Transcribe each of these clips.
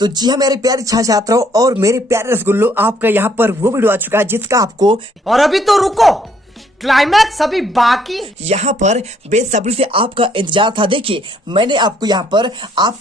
तो जी हाँ मेरे प्यारे छात्र छात्राओं और मेरे प्यारे रसगुल्लो, आपका यहाँ पर वो वीडियो आ चुका है जिसका आपको और अभी तो रुको, क्लाइमैक्स अभी बाकी। यहाँ पर बेसब्री से आपका इंतजार था। देखिए मैंने आपको यहाँ पर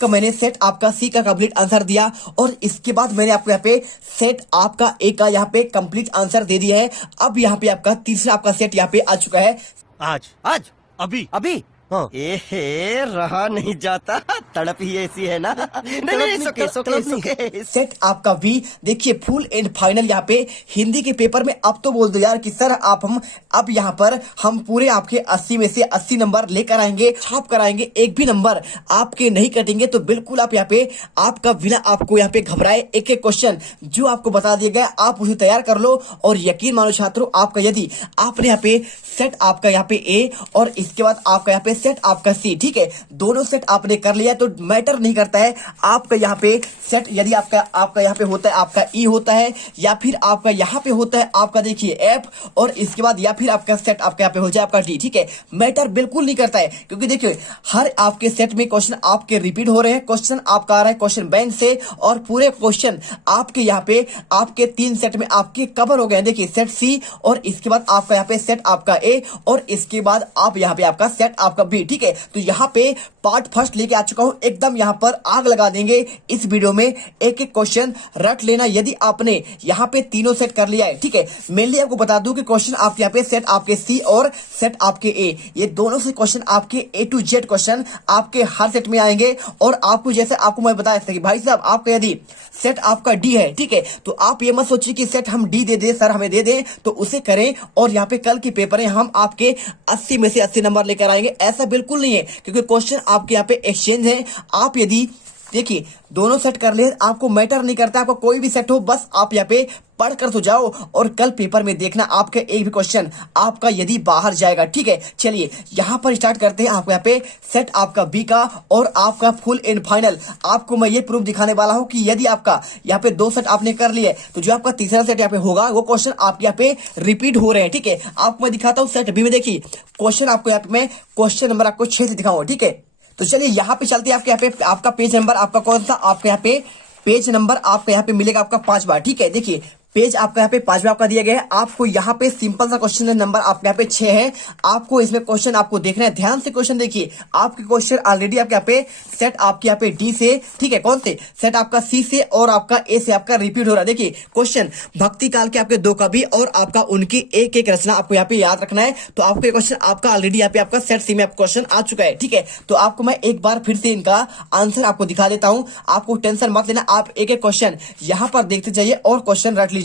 मैंने सेट आपका सी का कंप्लीट आंसर दिया और इसके बाद मैंने आपको यहाँ पे सेट आपका ए का यहाँ पे कंप्लीट आंसर दे दिया है। अब यहाँ पे आपका तीसरा आपका सेट यहाँ पे आ चुका है। आज आज अभी अभी हाँ। ए रहा नहीं जाता, तड़प ही ऐसी है ना। नहीं सुके सेट आपका वी देखिए फुल एंड फाइनल यहाँ पे हिंदी के पेपर में अब तो बोल दो यार कि सर अब यहाँ पर हम पूरे आपके 80 में से 80 नंबर लेकर आएंगे, छाप कराएंगे, एक भी नंबर आपके नहीं कटेंगे। तो बिल्कुल आप यहाँ पे आपका बिना आपको यहाँ पे घबराए एक एक क्वेश्चन जो आपको बता दिया गया आप उसे तैयार कर लो। और यकीन मानो छात्रों, आपका यदि आपने यहाँ पे सेट आपका यहाँ पे ए और इसके बाद आपका यहाँ पे सेट आपका सी, ठीक है, दोनों सेट आपने कर लिया तो मैटर नहीं करता है आपका यहाँ पे सेट यदि आपका यहाँ पे होता है आपका ई होता है या फिर आपका यहाँ पे होता है आपका देखिए एफ और इसके बाद या फिर आपका सेट आपका यहाँ पे हो जाए आपका डी, ठीक है, मैटर बिल्कुल नहीं करता है। क्योंकि देखिए हर आपके सेट में क्वेश्चन आपके रिपीट हो रहे हैं, क्वेश्चन आपका आ रहा है क्वेश्चन बैंक से और पूरे क्वेश्चन आपके यहाँ पे आपके 3 सेट में आपके कवर हो गए हैं। देखिए सेट सी और इसके बाद आपका यहाँ पे सेट आपका ए और इसके बाद आप यहाँ पे आपका सेट आपका बी, ठीक है। तो यहाँ पे पार्ट फर्स्ट लेके आ चुका हूं, एकदम यहाँ पर आग लगा देंगे इस वीडियो में, एक एक क्वेश्चन रट लेना यदि आपने यहाँ पे तीनों सेट कर लिया है, ठीक है। मेनली आपको बता दूं कि क्वेश्चन आपके यहाँ पे सेट आपके सी और सेट आपके ए, ये दोनों से क्वेश्चन आपके ए टू जेड क्वेश्चन आपके हर सेट में आएंगे। और आपको जैसे आपको मैं बताया था कि भाई साहब आपका यदि सेट आपका डी है, ठीक है, तो आप ये मत सोचिए कि सेट हम डी दे दे सर हमें दे दें, तो उसे करें और यहाँ पे कल के पेपर है हम आपके 80 में से 80 नंबर लेकर आएंगे, ऐसा बिल्कुल नहीं है। क्योंकि क्वेश्चन आपके यहाँ पे एक्सचेंज है। आप यदि देखिए दोनों सेट कर ले, आपको मैटर नहीं करता आपको कोई भी सेट हो, बस आप यहाँ पे पढ़ कर तो जाओ और कल पेपर में देखना आपके एक भी क्वेश्चन आपका यदि बाहर जाएगा, ठीक है। चलिए यहाँ पर स्टार्ट करते हैं। आपको यहाँ पे सेट आपका बी का और आपका फुल एंड फाइनल आपको मैं ये प्रूफ दिखाने वाला हूँ कि यदि आपका यहाँ पे 2 सेट आपने कर लिए तो जो आपका तीसरा सेट यहाँ पे होगा वो क्वेश्चन आपके यहाँ पे रिपीट हो रहे हैं, ठीक है। आपको मैं दिखाता हूँ सेट बी में। देखिए क्वेश्चन आपको यहाँ पे मैं क्वेश्चन नंबर आपको 6 से दिखाऊंगा, ठीक है। तो चलिए यहाँ पे चलते हैं। आपके यहाँ पे आपका पेज नंबर आपका कौन सा, आपके यहाँ पे पेज नंबर आपका यहाँ पे मिलेगा आपका 5 बार, ठीक है। देखिए पेज आपका यहाँ पे 5 बार आपका दिया गया है। आपको यहाँ पे सिंपल सा क्वेश्चन नंबर आपके यहाँ पे 6 है। आपको इसमें क्वेश्चन आपको देखना है, ध्यान से क्वेश्चन देखिए। आपके क्वेश्चन ऑलरेडी आपके यहाँ पे सेट आपके यहाँ पे डी से, ठीक है, कौन से सेट आपका सी से और आपका ए से आपका रिपीट हो रहा है। देखिए क्वेश्चन भक्ति काल के आपके 2 कवि और आपका उनकी एक एक रचना आपको यहाँ पे याद रखना है। तो आपको क्वेश्चन आपका ऑलरेडी यहाँ पे आपका सेट सी में आपका क्वेश्चन आ चुका है, ठीक है। तो आपको मैं एक बार फिर से इनका आंसर आपको दिखा देता हूँ, आपको टेंशन मत लेना, आप एक एक क्वेश्चन यहाँ पर देखते जाइए और क्वेश्चन रट लीजिए।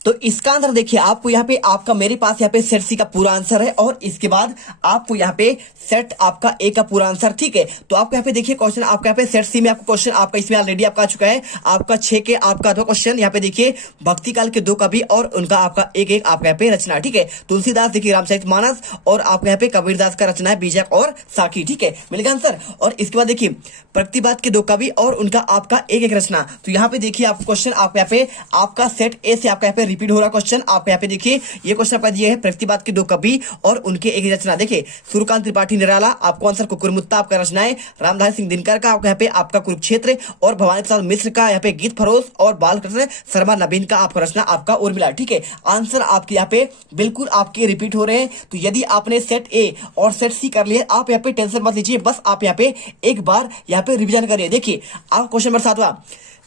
तो इसका आंसर देखिए आपको यहाँ पे आपका मेरे पास यहाँ पे सेट सी का पूरा आंसर है और इसके बाद आपको यहाँ पे सेट आपका ए का पूरा आंसर, ठीक है। तो आपको यहाँ पे देखिए क्वेश्चन आपका यहाँ पे सेट सी में आपको क्वेश्चन आपका इसमें ऑलरेडी आपका आ चुका है। आपका 6 के आपका 2 क्वेश्चन यहाँ पे देखिए भक्ति काल के 2 कवि और उनका आपका एक एक आपका यहाँ पे रचना, ठीक है। तुलसीदास देखिए रामचरितमानस और आपका यहाँ पे कबीरदास का रचना है बीजक और साखी, ठीक है, मिलेगा आंसर। और इसके बाद देखिए प्रतिबाद के 2 कवि और उनका आपका एक एक रचना। तो यहाँ पे देखिए आप क्वेश्चन आपका यहाँ पे आपका सेट ए से आपका यहाँ पे रिपीट हो रहा क्वेश्चन। आप यहाँ पे देखिए ये क्वेश्चन आपका दिए है प्रतिबाद के 2 कवि और उनके एक रचना। देखिए सूर्यकांत त्रिपाठी निराला, आपको आंसर कुकुरमुत्ता आपका रचना है। रामधारी सिंह दिनकर का आपका यहाँ पे आपका कुरुक्षेत्र और भवानी प्रसाद मिश्र का यहाँ पे गीत फरोज और बालकृष्ण शर्मा नवीन का आपका रचना आपका उर्मिला, ठीक है। आंसर आपके यहाँ पे बिल्कुल आपके रिपीट हो रहे हैं। तो यदि आपने सेट ए और सेट सी कर लिए आप यहाँ पे टेंशन मत लीजिए, बस आप यहाँ पे एक बार यहाँ पे रिविजन करिए। देखिए आप क्वेश्चन नंबर 7वां,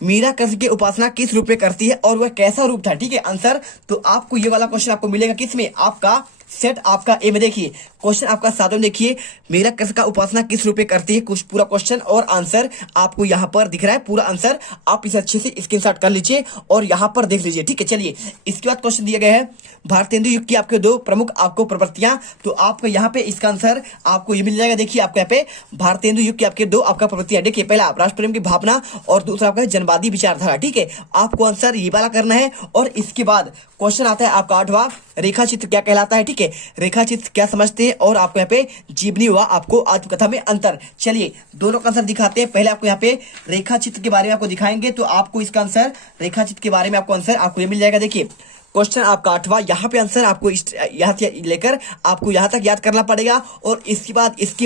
मीरा कृष्ण की उपासना किस रूप में करती है और वह कैसा रूप था, ठीक है, आंसर। तो आपको ये वाला क्वेश्चन आपको मिलेगा किसमें, आपका सेट आपका ए में। देखिए क्वेश्चन आपका 7 में देखिए मीरा कृष्ण का उपासना किस रूप में करती है, कुछ पूरा क्वेश्चन और आंसर आपको यहाँ पर दिख रहा है पूरा आंसर। आप इसे अच्छे से स्क्रीनशॉट कर लीजिए और यहाँ पर देख लीजिए, ठीक है। चलिए इसके बाद क्वेश्चन दिया गया है भारतेंदु युग की आपके 2 प्रमुख आपको प्रवृत्तियां। तो आपको यहाँ पे इसका आंसर आपको ये मिल जाएगा। देखिए आपके यहाँ पे भारतेंदु युग की आपके 2 आपका प्रवृत्तियां। देखिए पहला राष्ट्र प्रेम की भावना और दूसरा आपका जनवादी विचारधारा, ठीक है। आपको आंसर ये वाला करना है। और इसके बाद क्वेश्चन आता है आपका 8वां, रेखा चित्र क्या कहलाता है, ठीक है, रेखा चित्र क्या समझते हैं और आपको यहाँ पे जीवनी व आपको आत्मकथा में अंतर। चलिए दोनों का आंसर दिखाते हैं। पहले आपको यहाँ पे रेखा चित्र के बारे में आपको दिखाएंगे तो आपको इसका आंसर रेखा चित्र के बारे में आपको आंसर आपको ये मिल जाएगा। देखिए क्वेश्चन आपका 8वां, यहाँ पे आंसर आपको यहाँ से लेकर आपको यहाँ तक याद करना पड़ेगा और इसके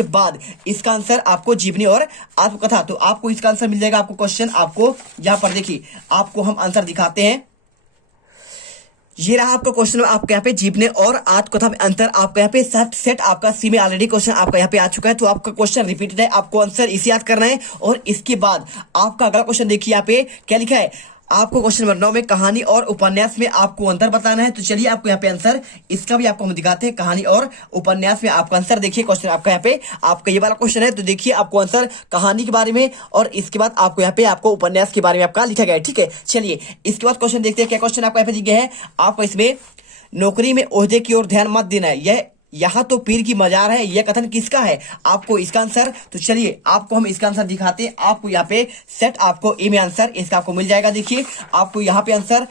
बाद इसका आंसर आपको जीवनी और आत्मकथा। तो आपको इसका आंसर मिल जाएगा। आपको क्वेश्चन आपको यहाँ पर देखिए, आपको हम आंसर दिखाते हैं। ये रहा आपका क्वेश्चन, आपके यहाँ पे जीवनी और आत्मकथा में अंतर। आपका यहाँ पे सेट आपका सी में ऑलरेडी क्वेश्चन आपका यहाँ पे आ चुका है, तो आपका क्वेश्चन रिपीटेड है, आपको आंसर इसे याद करना है। और इसके बाद आपका अगला क्वेश्चन देखिए, यहाँ पे क्या लिखा है, आपको क्वेश्चन नंबर 9 में कहानी और उपन्यास में आपको अंतर बताना है। तो चलिए आपको यहाँ पे आंसर इसका भी आपको हम दिखाते हैं। कहानी और उपन्यास में आपका आंसर देखिए, क्वेश्चन आपका यहाँ पे आपका ये वाला क्वेश्चन है। तो देखिए आपको आंसर कहानी के बारे में और इसके बाद आपको यहाँ पे आपको उपन्यास के बारे में आपका लिखा गया है। ठीक है, चलिए इसके बाद क्वेश्चन देखते हैं। क्या क्वेश्चन आपका यहाँ पे दिया है, आपको इसमें नौकरी में ओहदे की ओर ध्यान मत देना है, यह यहाँ तो पीर की मजार है, यह कथन किसका है? आपको इसका आंसर, तो चलिए आपको हम इसका आंसर दिखाते हैं। आपको यहाँ पे सेट आपको ए में आंसर इसका आपको मिल जाएगा। देखिए आपको यहाँ पे आंसर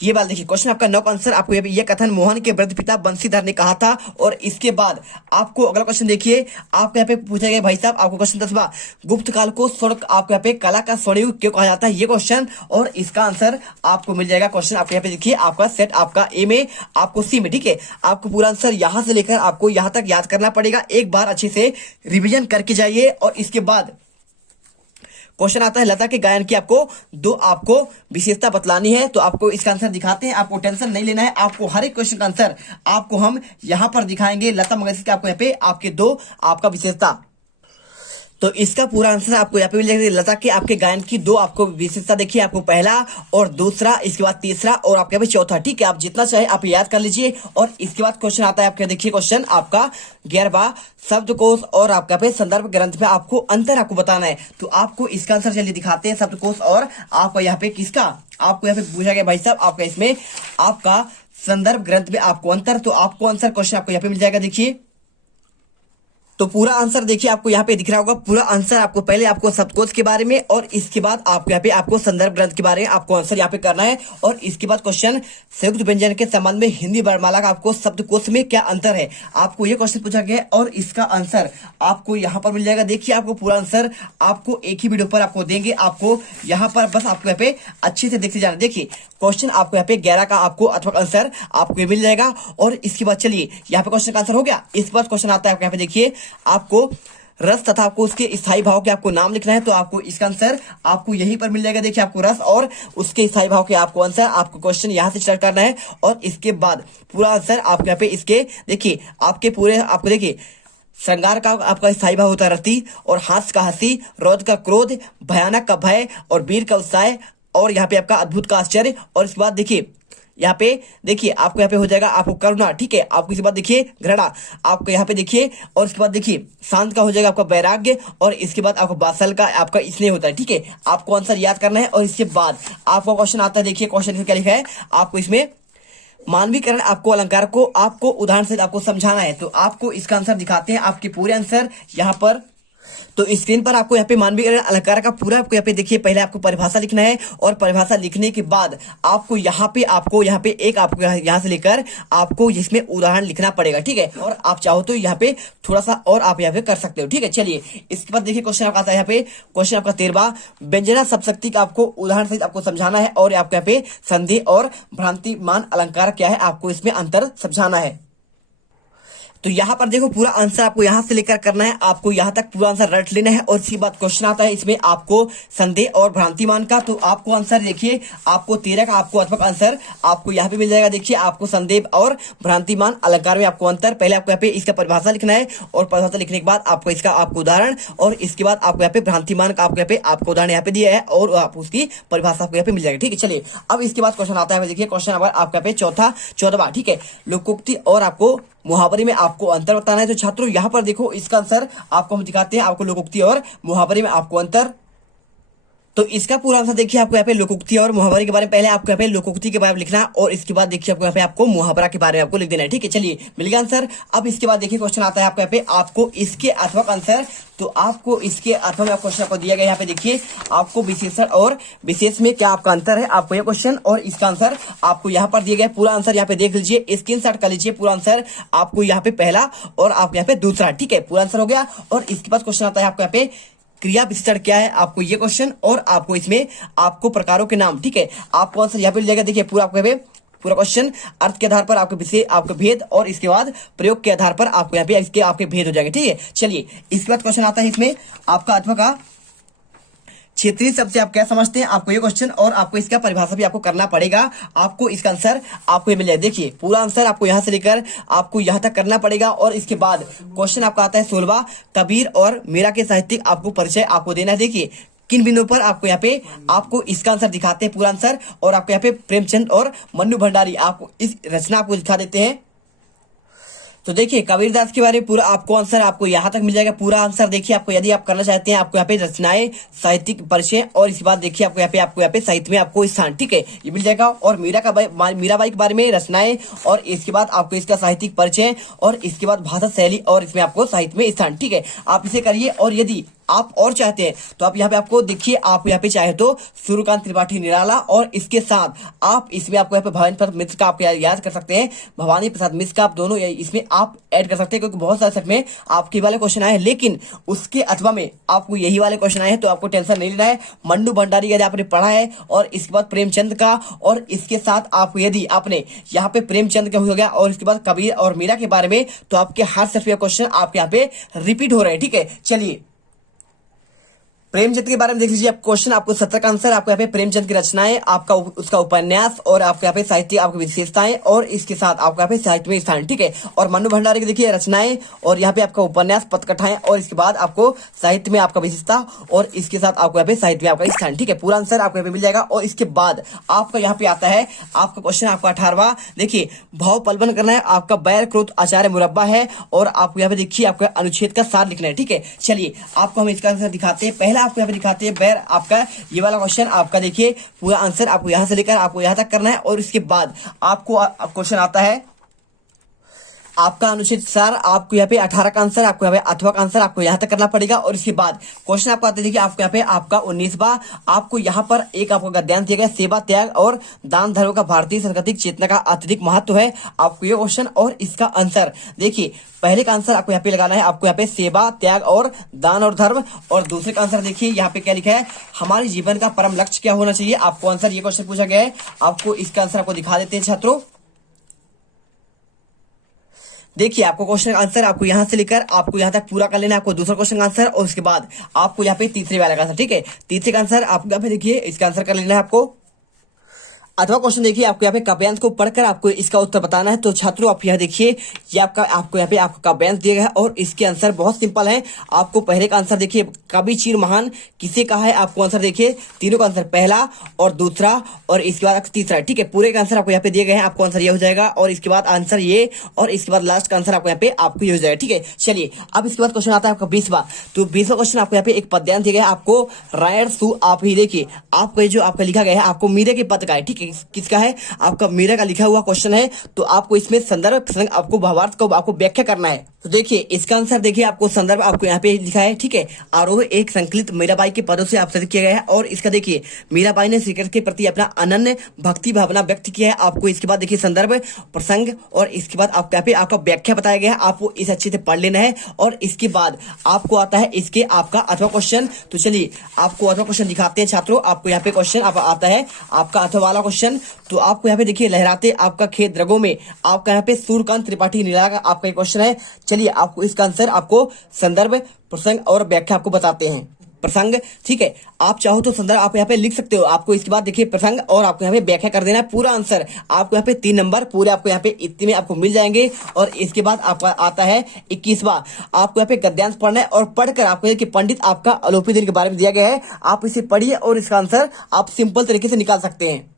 ये बात देखिए, क्वेश्चन आपका 9 का आंसर आपको ये कथन मोहन के वृद्ध पिता बंसीधर ने कहा था। और इसके बाद आपको अगला क्वेश्चन देखिए, आपको यहाँ पे पूछा गया भाई साहब, आपको क्वेश्चन 10वां, गुप्त काल को स्वर्ण, आपको यहाँ पे कला का स्वर्णयुग क्यों कहा जाता है, ये क्वेश्चन और इसका आंसर आपको मिल जाएगा। क्वेश्चन आपको यहाँ पे देखिए, आपका सेट आपका ए में आपको सी में। ठीक है, आपको पूरा आंसर यहाँ से लेकर आपको यहाँ तक याद करना पड़ेगा। एक बार अच्छे से रिविजन करके जाइए। और इसके बाद क्वेश्चन आता है, लता के गायन की आपको विशेषता बतलानी है। तो आपको इसका आंसर दिखाते हैं, आपको टेंशन नहीं लेना है। आपको हर एक क्वेश्चन का आंसर आपको हम यहां पर दिखाएंगे। लता मंगेशकर के आपको यहाँ पे आपके 2 आपका विशेषता, तो इसका पूरा आंसर आपको यहाँ पे मिल जाएगा। लता के आपके गायन की 2 आपको विशेषता देखिए, आपको पहला और दूसरा, इसके बाद तीसरा और आपके यहाँ पे चौथा। ठीक है, आप जितना चाहे आप याद कर लीजिए। और इसके बाद क्वेश्चन आता है आपके, देखिए क्वेश्चन आपका 11वां, शब्दकोश और आपका पे संदर्भ ग्रंथ में आपको अंतर आपको बताना है। तो आपको इसका आंसर चलिए दिखाते हैं, शब्दकोश और आपका यहाँ पे किसका, आपको यहाँ पे पूछा गया भाई साहब, आपका इसमें आपका संदर्भ ग्रंथ में आपको अंतर। तो आपको आंसर क्वेश्चन आपको यहाँ पे मिल जाएगा। देखिए तो पूरा आंसर देखिए, आपको यहाँ पे दिख रहा होगा पूरा आंसर। आपको पहले आपको शब्दकोश के बारे में और इसके बाद आपको यहाँ पे आपको संदर्भ ग्रंथ के बारे में आपको आंसर यहाँ पे करना है। और इसके बाद क्वेश्चन, संयुक्त व्यंजन के संबंध में हिंदी वर्णमाला का आपको शब्दकोश में क्या अंतर है, आपको ये क्वेश्चन पूछा गया और इसका आंसर आपको यहाँ पर मिल जाएगा। देखिए आपको पूरा आंसर आपको एक ही वीडियो पर आपको देंगे। आपको यहाँ पर बस आपको यहाँ पे अच्छे से देखते जाना। देखिए क्वेश्चन आपको यहाँ पे 11 का आपको अथवा आंसर आपको मिल जाएगा। और इसके बाद चलिए यहाँ पे क्वेश्चन का आंसर हो गया। इसके बाद क्वेश्चन आता है आपको यहाँ पे देखिए, आपको रस तथा आपको उसके स्थायी भाव के आपको नाम लिखना है। तो आपको इसका आंसर आपको यहीं पर मिल जाएगा। देखिए आपको रस और उसके स्थायी भाव के आपको आंसर, आपको क्वेश्चन यहाँ से स्टार्ट करना है। और इसके बाद पूरा आंसर आपको यहाँ पे इसके देखिए, आपके पूरे आपको देखिए, श्रृंगार का आपका स्थायी भाव होता है रति, और हास्य का हंसी, क्रोध का क्रोध, भयानक का भय, और वीर का उत्साह, और यहाँ पे आपका अद्भुत का आश्चर्य। और इसके बाद देखिए यहाँ पे देखिए आपको यहाँ पे हो जाएगा आपको करुणा। ठीक है, आपको इसके बाद देखिए घृणा, आपको यहाँ पे देखिए। और इसके बाद देखिए शांत का हो जाएगा आपका वैराग्य, और इसके बाद आपको बासल का आपका स्नेह होता है। ठीक है, आपको आंसर याद करना है। और इसके बाद आपका क्वेश्चन आता है, देखिए क्वेश्चन में क्या लिखा है, आपको इसमें मानवीकरण आपको अलंकार को आपको उदाहरण से आपको समझाना है। तो आपको इसका आंसर दिखाते हैं, आपके पूरे आंसर यहाँ पर। तो स्क्रीन पर आपको यहाँ पे मानवीकरण अलंकार का पूरा आपको यहाँ पे देखिए, पहले आपको परिभाषा लिखना है। और परिभाषा लिखने के बाद आपको यहाँ पे एक आपको यहाँ से लेकर आपको इसमें उदाहरण लिखना पड़ेगा। ठीक है, और आप चाहो तो यहाँ पे थोड़ा सा और आप यहाँ पे कर सकते हो। ठीक है, चलिए इसके बाद देखिए क्वेश्चन आपका आता है यहाँ पे, क्वेश्चन आपका 13वां, व्यंजना शब्दशक्ति का आपको उदाहरण से आपको समझाना है। और आपको यहाँ पे संधि और भ्रांतिमान अलंकार क्या है, आपको इसमें अंतर समझाना है। तो यहाँ पर देखो पूरा आंसर आपको यहाँ से लेकर करना है, आपको यहाँ तक पूरा आंसर रट लेना है। और इसके बाद क्वेश्चन आता है इसमें आपको संदेह और भ्रांतिमान का। तो आपको आंसर देखिए, आपको 13 का आपको अथवा आंसर आपको यहाँ पे मिल जाएगा। देखिए आपको संदेह और भ्रांतिमान अलंकार में आपको अंतर, पहले आपको यहाँ पे इसका परिभाषा लिखना है। और परिभाषा लिखने के बाद आपको इसका आपको उदाहरण, और इसके बाद आपको यहाँ पे भ्रांतिमान का आपको यहाँ पे आपको उदाहरण यहाँ पे दिया है, और आप उसकी परिभाषा आपको यहाँ पे मिल जाएगी। ठीक है, चलिए अब इसके बाद क्वेश्चन आता है, देखिए क्वेश्चन नंबर आपका यहाँ पे 14वां। ठीक है, लोकोक्ति और आपको मुहावरे में आपको अंतर बताना है। तो छात्रों यहाँ पर देखो इसका आंसर आपको हम दिखाते हैं, आपको लोकोक्ति और मुहावरे में आपको अंतर। तो इसका पूरा आंसर देखिए, आपको यहाँ पे लोकोक्ति और मुहावरे के बारे में, पहले आपको यहाँ पे लोकोक्ति के बारे में लिखना, और इसके बाद देखिए आपको यहाँ पे आपको मुहावरा के बारे में आपको लिख देना है। ठीक है, चलिए मिल गया आंसर। अब इसके बाद देखिए क्वेश्चन आता है आपको यहाँ पे, आपको इसके अथवा आंसर। तो आपको इसके अथवा में क्वेश्चन आपको दिया गया, यहाँ पे देखिए आपको विशेषण और विशेष में क्या आपका अंतर है, आपको ये क्वेश्चन और इसका आंसर आपको यहाँ पर दिया गया। पूरा आंसर यहाँ पे देख लीजिए, स्क्रीनशॉट कर लीजिए पूरा आंसर, आपको यहाँ पे पहला और आपको यहाँ पे दूसरा। ठीक है, पूरा आंसर हो गया। और इसके बाद क्वेश्चन आता है आपको यहाँ पे क्रिया विशेषण क्या है, आपको ये क्वेश्चन और आपको इसमें आपको प्रकारों के नाम, ठीक है। आपको आंसर यहाँ पे मिल जाएगा। देखिए पूरा आपको यहाँ पे पूरा क्वेश्चन अर्थ के आधार पर आपके विषय आपके भेद और इसके बाद प्रयोग के आधार पर आपको यहाँ पे इसके आपके भेद हो जाएंगे, ठीक है। चलिए इसके बाद क्वेश्चन आता है इसमें आपका अथवा का क्षेत्रीय शब्द से आप क्या समझते हैं, आपको ये क्वेश्चन और आपको इसका परिभाषा भी आपको करना पड़ेगा। आपको इसका आंसर आपको ये मिल जाएगा। देखिए पूरा आंसर आपको यहां से लेकर आपको यहां तक करना पड़ेगा और इसके बाद क्वेश्चन आपका आता है 16वां, कबीर और मीरा के साहित्यिक आपको परिचय आपको देना है। देखिए किन बिंदुओं पर आपको यहाँ पे आपको इसका आंसर दिखाते हैं पूरा आंसर, और आपको यहाँ पे प्रेमचंद और मन्नू भंडारी आपको इस रचना आपको दिखा देते हैं। तो देखिए कबीरदास के बारे में पूरा आपको आंसर आपको यहाँ तक मिल जाएगा। पूरा आंसर देखिए आपको यदि आप करना चाहते हैं आपको यहाँ पे रचनाएं, साहित्यिक परिचय और इसके बाद देखिए आपको यहाँ पे साहित्य में आपको स्थान, ठीक है, ये मिल जाएगा। और मीराबाई के बारे में रचनाएं और इसके बाद आपको इसका साहित्यिक परिचय और इसके बाद भाषा शैली और इसमें आपको साहित्य में स्थान, ठीक है। आप इसे करिए और यदि आप और चाहते हैं तो आप यहाँ पे आपको देखिए आप यहाँ पे चाहे तो सूर्यकांत त्रिपाठी निराला और इसके साथ आप इसमें आपको यहाँ पे भवानी प्रसाद मिश्र का आप याद कर सकते हैं, भवानी प्रसाद मिश्र का आप दोनों इसमें आप ऐड कर सकते हैं, क्योंकि बहुत सारे में आपके वाले क्वेश्चन आए हैं, लेकिन उसके अथवा में आपको यही वाले क्वेश्चन आए हैं तो आपको टेंशन नहीं लेना है। मन्नू भंडारी यदि आपने पढ़ा है और इसके बाद प्रेमचंद का और इसके साथ आपको यदि आपने यहाँ पे प्रेमचंद का हो गया और इसके बाद कबीर और मीरा के बारे में, तो आपके हर सिर्फ क्वेश्चन आपके यहाँ पे रिपीट हो रहे हैं, ठीक है। चलिए प्रेमचंद के बारे में देख लीजिए। आप क्वेश्चन आपको 17 का आंसर आपको यहाँ पे प्रेमचंद की रचनाएं, आपका उसका उपन्यास और आपके यहाँ पे साहित्य आपकी विशेषताएं और इसके साथ आपको यहाँ पे साहित्य में स्थान, ठीक है। और मन्नू भंडारी की देखिए रचनाएं और यहाँ पे आपका उपन्यास, पथकथाएं और इसके बाद आपको साहित्य में आपका विशेषता और इसके साथ आपको यहाँ पे साहित्य में आपका स्थान, ठीक है। पूरा आंसर आपको यहाँ पे मिल जाएगा। और इसके बाद आपका यहाँ पे आता है आपका क्वेश्चन आपका 18वां। देखिए भाव पलवन करना है, आपका बैर क्रोध आचार्य मुरब्बा है और आपको यहाँ पे देखिए आपका अनुच्छेद का सार लिखना है, ठीक है। चलिए आपको हम इसका आंसर दिखाते हैं। पहला आपको यहाँ पे दिखाते हैं बैर, आपका ये वाला क्वेश्चन आपका देखिए पूरा आंसर आपको यहां से लेकर आपको यहां तक करना है और इसके बाद आपको क्वेश्चन आता है आपका अनुच्छेद सार, आपको यहाँ पे 18 का आंसर आपको यहाँ पे अथवा का आंसर आपको यहाँ तक करना पड़ेगा। और इसके बाद क्वेश्चन आपको आते देखिए आपको यहाँ पे आपका 19वां, आपको यहाँ पर एक आपको गद्यांश दिया गया, सेवा त्याग और दान धर्म का भारतीय सांस्कृतिक चेतना का अत्यधिक महत्व है, आपको ये क्वेश्चन और इसका आंसर देखिए पहले का आंसर आपको यहाँ पे लगाना है, आपको यहाँ पे सेवा त्याग और दान और धर्म। और दूसरे का आंसर देखिए यहाँ पे क्या लिखा है, हमारे जीवन का परम लक्ष्य क्या होना चाहिए, आपको आंसर ये क्वेश्चन पूछा गया है। आपको इसका आंसर आपको दिखा देते हैं छात्रों। देखिए आपको क्वेश्चन आंसर आपको यहां से लेकर आपको यहां तक पूरा कर लेना है, आपको दूसरा क्वेश्चन आंसर और उसके बाद आपको यहाँ पे तीसरे वाले का आंसर, ठीक है। तीसरे का आंसर आपको यहाँ पे देखिए इसका आंसर कर लेना है आपको। अथवा क्वेश्चन देखिए आपको यहाँ पे काव्यांश को पढ़कर आपको इसका उत्तर बताना है। तो छात्रों आप यह देखिए ये आपका आपको यहाँ पे आपका काव्यांश दिया गया है और इसके आंसर बहुत सिंपल है। आपको पहले का आंसर देखिए कवि चीर महान किसे कहा है, आपको आंसर देखिए तीनों का आंसर पहला और दूसरा और इसके बाद तीसरा, ठीक है। पूरे का आंसर आपको यहाँ पे दिए गए हैं, आपको आंसर ये हो जाएगा और इसके बाद आंसर ये और इसके बाद लास्ट का आंसर आपको यहाँ पे आपको ये हो जाएगा, ठीक है। चलिए अब इसके बाद क्वेश्चन आता है आपका 20वां। तो 20वां क्वेश्चन आपको यहाँ पे एक पद्यांश दिया गया है, आपको रायण सु आप ही देखिए आपको जो आपका लिखा गया है आपको मीरे के पद का है, ठीक है। किसका है, आपका मीरा का लिखा हुआ क्वेश्चन है। तो आपको इसमें संदर्भ प्रसंग आपको भावार्थ को आपको व्याख्या करना है। तो देखिए इसका आंसर देखिए आपको संदर्भ आपको यहाँ पे लिखा है, ठीक है। आरोह एक संकलित मीराबाई के पदों से आपसे किया गया है और इसका देखिए मीराबाई ने श्री कृष्ण के प्रति अपना अनन्य भक्ति भावना व्यक्त किया है। आपको इसके बाद देखिए संदर्भ प्रसंग और इसके बाद आपको यहाँ पे आपका व्याख्या बताया गया है, आपको इस अच्छे से पढ़ लेना है। और इसके बाद आपको आता है इसके आपका अथवा क्वेश्चन। तो चलिए आपको अथवा क्वेश्चन दिखाते हैं छात्रों। आपको यहाँ पे क्वेश्चन आता है आपका अथवा वाला क्वेश्चन। तो आपको यहाँ पे देखिए लहराते आपका खेत रगों में आपका यहाँ पे सूर्यकांत त्रिपाठी निराला का आपका एक क्वेश्चन है। चलिए आपको इसका आंसर आपको संदर्भ प्रसंग और व्याख्या आपको बताते हैं। प्रसंग, ठीक है, आप चाहो तो संदर्भ आप यहाँ पे लिख सकते हो। आपको इसके बाद देखिए प्रसंग और आपको यहाँ पे व्याख्या कर देना है। पूरा आंसर आपको यहाँ पे 3 नंबर पूरे आपको यहाँ पे इतने में आपको मिल जाएंगे। और इसके बाद आपका आता है 21वां, आपको यहाँ पे गद्यांश पढ़ना है और पढ़कर आपको कि पंडित आपका अलोपी दिन के बारे में दिया गया है, आप इसे पढ़िए और इसका आंसर आप सिंपल तरीके से निकाल सकते हैं।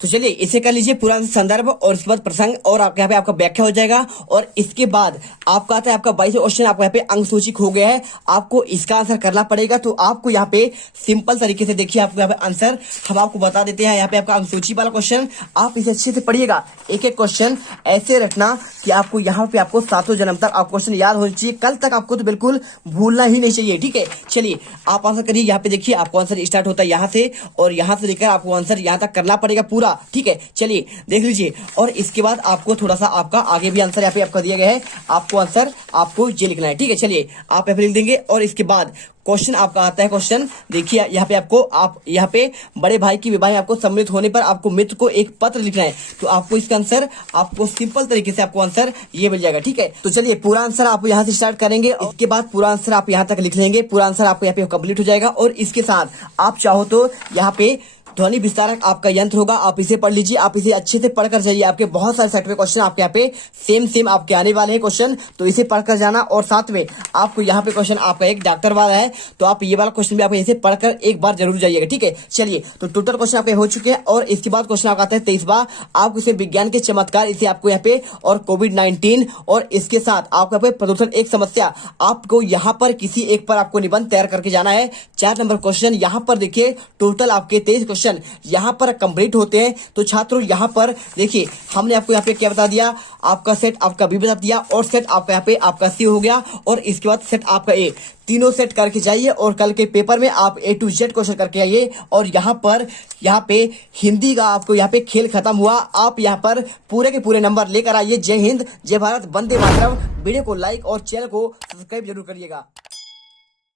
तो चलिए इसे कर लीजिए पूरा संदर्भ और इसके बाद प्रसंग और आपके यहाँ पे आपका व्याख्या हो जाएगा। और इसके बाद आपका आता है आपका 22वां क्वेश्चन, आपको यहाँ पे अंक सूची खो गया है, आपको इसका आंसर करना पड़ेगा। तो आपको यहाँ पे सिंपल तरीके से देखिए आपको यहाँ पे आंसर हम आपको बता देते हैं। यहाँ पे आपका अंक सूची वाला क्वेश्चन आप इसे अच्छे से पढ़िएगा, एक एक क्वेश्चन ऐसे रखना कि आपको यहाँ पे आपको 7वें जन्म तक आप क्वेश्चन याद होना चाहिए, कल तक आपको तो बिल्कुल भूलना ही नहीं चाहिए, ठीक है। चलिए आप आंसर करिए। यहाँ पे देखिए आपको आंसर स्टार्ट होता है यहाँ से और यहाँ से लेकर आपको आंसर यहाँ तक करना पड़ेगा पूरा। होगा। ठीक है, चलिए देख लीजिए। और इसके बाद आपको थोड़ा सा आपका आगे भी आंसर यहाँ पे आपका दिया गया है, आपको आंसर आपको ये लिखना है। ठीक है, चलिए आप यहाँ पे लिख देंगे। और इसके बाद क्वेश्चन आपका आता है। क्वेश्चन देखिए यहाँ पे आपको, आप यहाँ पे बड़े भाई की विवाह में आपको सम्मिलित होने पर आपको मित्र को एक पत्र लिखना है। तो आपको इसका आंसर आपको सिंपल तरीके से आपको आंसर ये मिल जाएगा। ठीक है, तो चलिए पूरा आंसर आप यहाँ से स्टार्ट करेंगे, इसके बाद पूरा आंसर आप यहाँ तक लिख लेंगे। पूरा आंसर आपको यहाँ पे कंप्लीट हो जाएगा। और इसके साथ आप चाहो तो यहाँ पे ध्वनि विस्तारक आपका यंत्र होगा, आप इसे पढ़ लीजिए, आप इसे अच्छे से पढ़कर जाइए। आपके बहुत सारे सेट में क्वेश्चन आपके यहाँ पे सेम आपके आने वाले हैं क्वेश्चन, तो इसे पढ़कर जाना। और साथ में आपको यहाँ पे क्वेश्चन आपका एक डॉक्टर वाला है, तो आप ये वाला क्वेश्चन भी आप इसे पढ़कर एक बार जरूर जाइएगा। ठीक है, चलिए तो टोटल क्वेश्चन आपके हो चुके हैं। और इसके बाद क्वेश्चन आपका आता है 23वां, आपको इसे विज्ञान के चमत्कार, इसे आपको यहाँ पे और कोविड-19 और इसके साथ आपको यहाँ पे प्रदूषण एक समस्या, आपको यहाँ पर किसी एक पर आपको निबंध तैयार करके जाना है। 4 नंबर क्वेश्चन यहाँ पर देखिए, टोटल आपके 23 क्वेश्चन यहाँ पर कंप्लीट होते हैं। तो छात्रों यहाँ पर देखिए, हमने आपको यहाँ पे क्या बता दिया, आपका सेट आपका बी बता दिया, और सेट आपका यहाँ पे आपका सी हो गया, और इसके बाद सेट आपका ए, तीनों सेट करके जाइए। और कल के पेपर में आप A to Z क्वेश्चन करके आइए। और यहाँ पे हिंदी का आपको यहाँ पे खेल खत्म हुआ, आप यहाँ पर पूरे के पूरे नंबर लेकर आइए। जय हिंद, जय भारत, वंदे मातरम। वीडियो को लाइक और चैनल को सब्सक्राइब जरूर करिएगा।